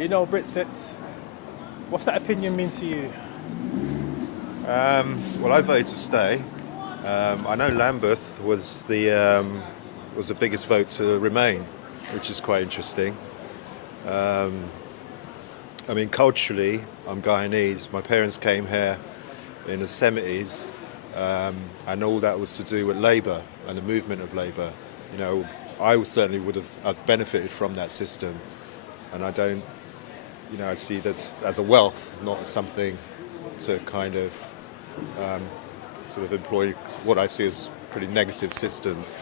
You know, Brexit. What's that opinion mean to you? Well, I voted to stay. I know Lambeth was the biggest vote to remain, which is quite interesting. I mean, culturally, I'm Guyanese. My parents came here in the 70s, and all that was to do with Labour and the movement of Labour. You know, I certainly would have I've benefited from that system, and I don't, I see that as a wealth, not as something to kind of sort of employ what I see as pretty negative systems.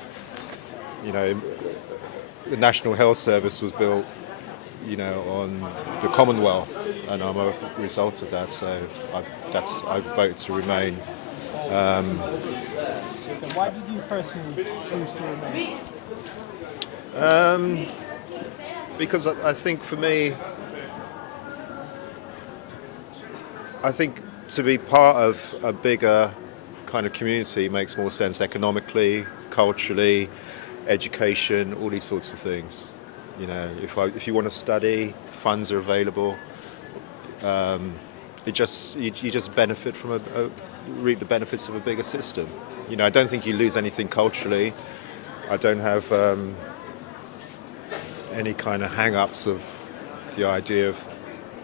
You know, the National Health Service was built, on the Commonwealth, and I'm a result of that. So I voted to remain. Why did you personally choose to remain? Because I think for me, I think to be part of a bigger kind of community makes more sense economically, culturally, education, all these sorts of things. You know, if you want to study, funds are available. You just benefit from reap the benefits of a bigger system. You know, I don't think you lose anything culturally. I don't have any kind of hang-ups of the idea of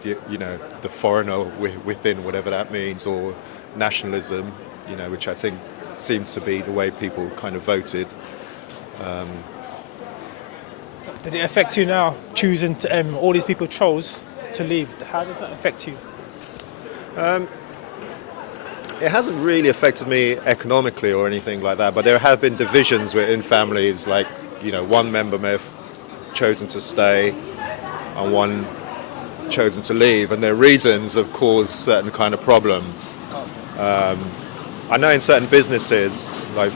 the foreigner within, whatever that means, or nationalism, which I think seems to be the way people kind of voted. Did it affect you now, choosing to, all these people chose to leave? How does that affect you? It hasn't really affected me economically or anything like that, but there have been divisions within families, like, one member may have chosen to stay and one chosen to leave, and their reasons have caused certain kind of problems. I know in certain businesses, like,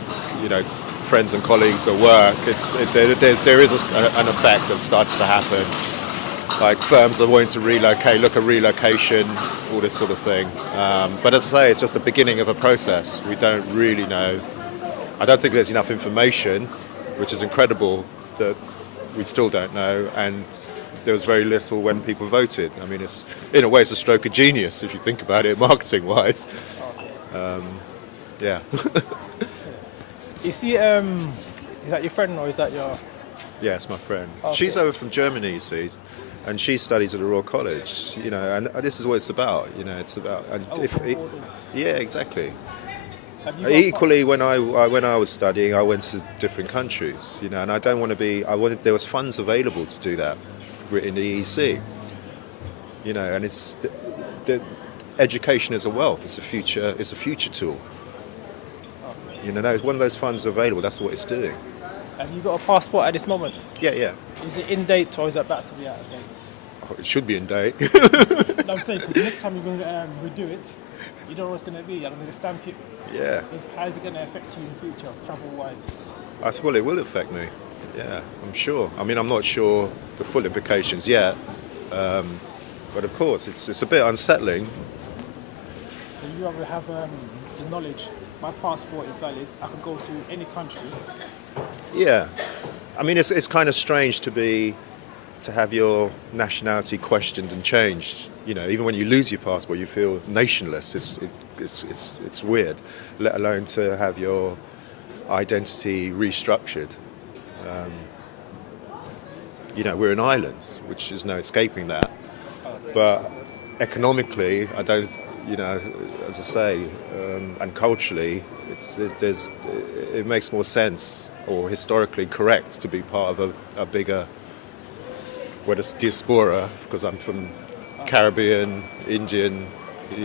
friends and colleagues at work, there is an effect that's started to happen. Like firms are wanting to relocate, look at relocation, all this sort of thing. But as I say, it's just the beginning of a process. We don't really know. I don't think there's enough information, which is incredible, that we still don't know. And there was very little when people voted. I mean, in a way, it's a stroke of genius if you think about it, marketing-wise. Yeah. You see, is that your friend or is that your... Yeah, it's my friend. Okay. She's over from Germany, you see, and she studies at the Royal College, and this is what it's about, it's about... And yeah, exactly. Equally, when I was studying, I went to different countries, and I don't want to be... there was funds available to do that in the EEC, and it's... education is a wealth, it's a future tool. One of those funds are available, that's what it's doing. Have you got a passport at this moment? Yeah. Is it in date or is it about to be out of date? Oh, it should be in date. No, I'm saying, because next time you're going to redo it, you don't know what it's going to be. You're going to stamp it. Yeah. How is it going to affect you in the future, travel-wise? Well, it will affect me. Yeah, I'm sure. I mean, I'm not sure the full implications yet. But of course, it's a bit unsettling. So you rather have the knowledge, my passport is valid, I can go to any country. Yeah, I mean it's kind of strange to have your nationality questioned and changed. Even when you lose your passport, you feel nationless. It's weird. Let alone to have your identity restructured. We're an island, which is no escaping that. But economically, I don't. As I say, and culturally, it makes more sense or historically correct to be part of a bigger, whether it's diaspora, because I'm from Caribbean, Indian,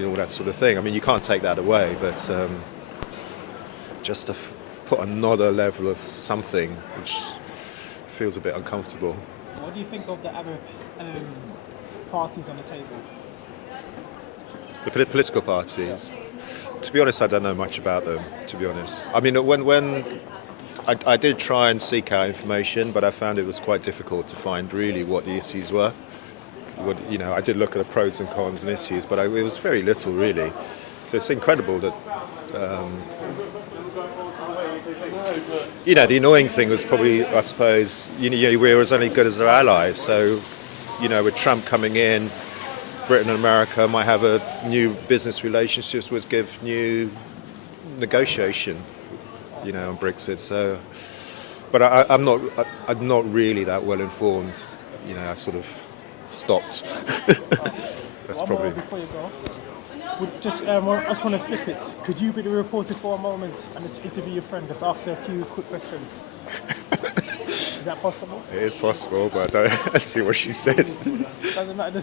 all that sort of thing. I mean, you can't take that away, but just to put another level of something which feels a bit uncomfortable. What do you think of the other parties on the table? The political parties. To be honest, I don't know much about them, to be honest. I mean, when I did try and seek out information, but I found it was quite difficult to find really what the issues were. I did look at the pros and cons and issues, but it was very little really. So it's incredible that, the annoying thing was probably, I suppose, we were as only good as our allies. So with Trump coming in, Britain and America might have a new business relationships, would give new negotiation, on Brexit. So, but I'm not really that well informed. I sort of stopped. That's One probably. more before you go. I just want to flip it. Could you be the reporter for a moment and just interview your friend? Just ask her a few quick questions. Is that possible? It is possible, but let's see what she says. Doesn't matter.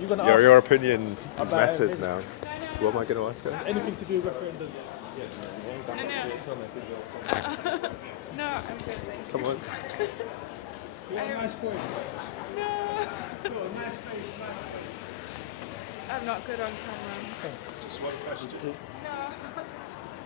You're gonna ask Your opinion about matters it. now. What am I going to ask her? Anything to do with referendum? No, I'm good. Thanks. Come on. You have a nice voice. No, You have a nice face, nice face. I'm not good on camera. Just one question. No.